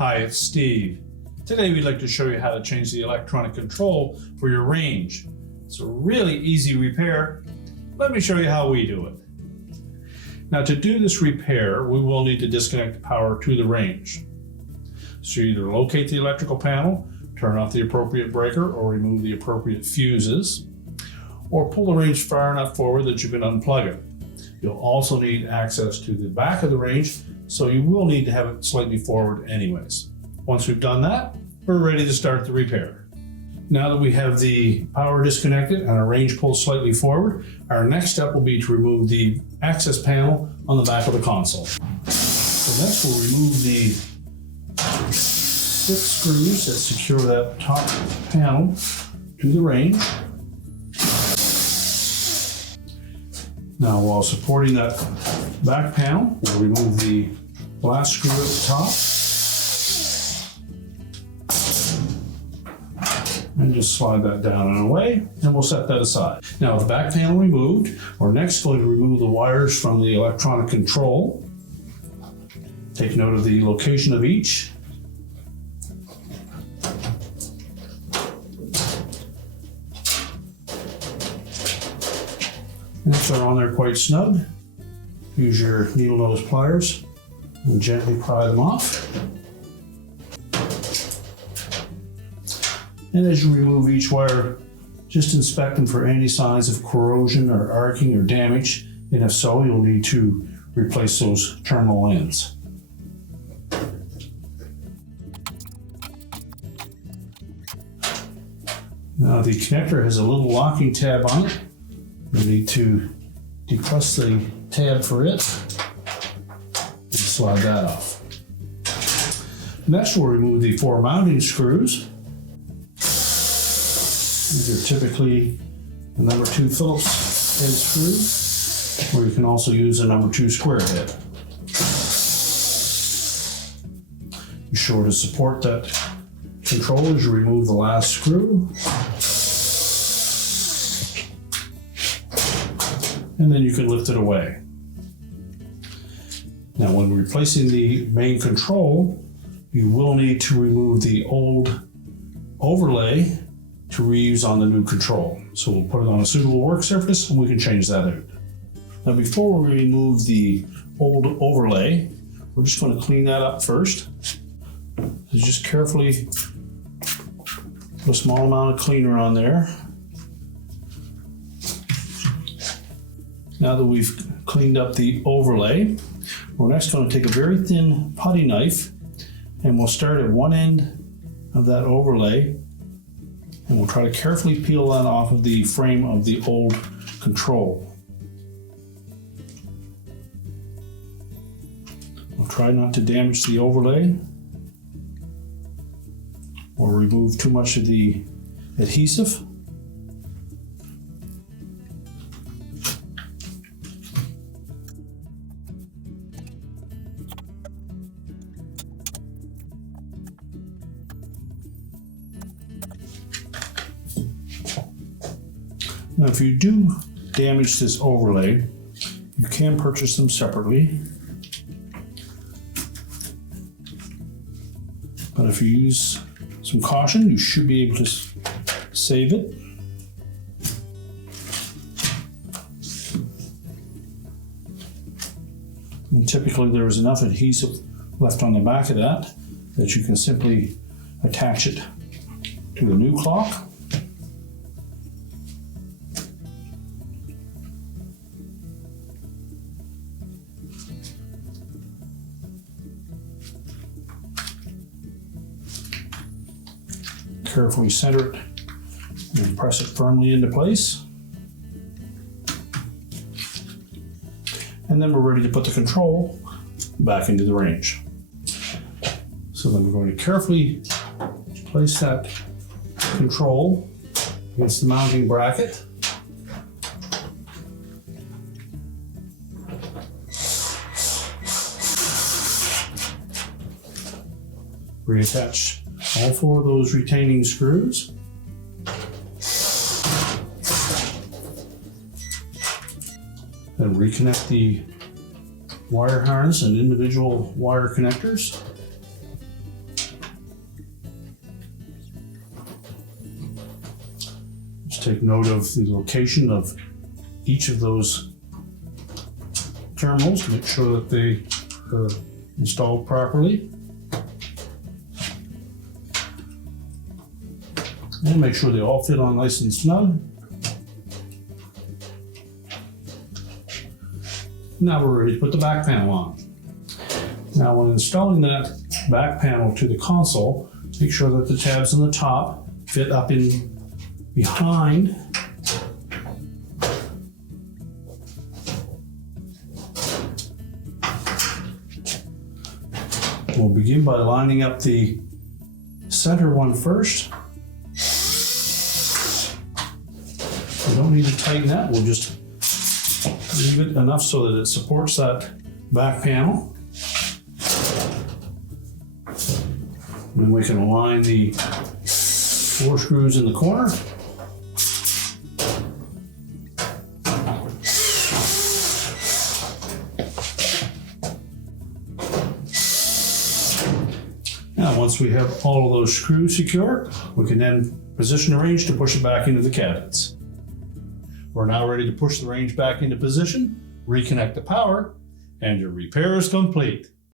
Hi, it's Steve. Today we'd like to show you how to change the electronic control for your range. It's a really easy repair. Let me show you how we do it. Now to do this repair, we will need to disconnect the power to the range. So you either locate the electrical panel, turn off the appropriate breaker, or remove the appropriate fuses, or pull the range far enough forward that you can unplug it. You'll also need access to the back of the range, so you will need to have it slightly forward anyways. Once we've done that, we're ready to start the repair. Now that we have the power disconnected and our range pulled slightly forward, our next step will be to remove the access panel on the back of the console. So next we'll remove the 6 screws that secure that top panel to the range. Now, while supporting that back panel, we'll remove the last screw at the top and just slide that down and away, and we'll set that aside. Now, with the back panel removed, we're next going to remove the wires from the electronic control. Take note of the location of each. And if they're on there quite snug, use your needle nose pliers and gently pry them off. And as you remove each wire, just inspect them for any signs of corrosion or arcing or damage, and if so, you'll need to replace those terminal ends. Now the connector has a little locking tab on it. You need to depress the tab for it and slide that off. Next, we'll remove the 4 mounting screws. These are typically the number 2 Phillips head screw, or you can also use a number 2 square head. Be sure to support that control as you remove the last screw. And then you can lift it away. Now, when replacing the main control, you will need to remove the old overlay to reuse on the new control. So we'll put it on a suitable work surface and we can change that out. Now, before we remove the old overlay, we're just going to clean that up first. So just carefully put a small amount of cleaner on there. Now that we've cleaned up the overlay, we're next going to take a very thin putty knife and we'll start at one end of that overlay and we'll try to carefully peel that off of the frame of the old control. We'll try not to damage the overlay or remove too much of the adhesive. Now, if you do damage this overlay, you can purchase them separately. But if you use some caution, you should be able to save it. And typically there is enough adhesive left on the back of that you can simply attach it to the new clock. Carefully center it and press it firmly into place. And then we're ready to put the control back into the range. So then we're going to carefully place that control against the mounting bracket. Reattach all 4 of those retaining screws. Then reconnect the wire harness and individual wire connectors. Just take note of the location of each of those terminals to make sure that they are installed properly. And make sure they all fit on nice and snug. Now we're ready to put the back panel on. Now when installing that back panel to the console, make sure that the tabs on the top fit up in behind. We'll begin by lining up the center one first. We don't need to tighten that, we'll just leave it enough so that it supports that back panel. And then we can align the 4 screws in the corner. Now, once we have all of those screws secure, we can then position the range to push it back into the cabinets. We're now ready to push the range back into position, reconnect the power, and your repair is complete.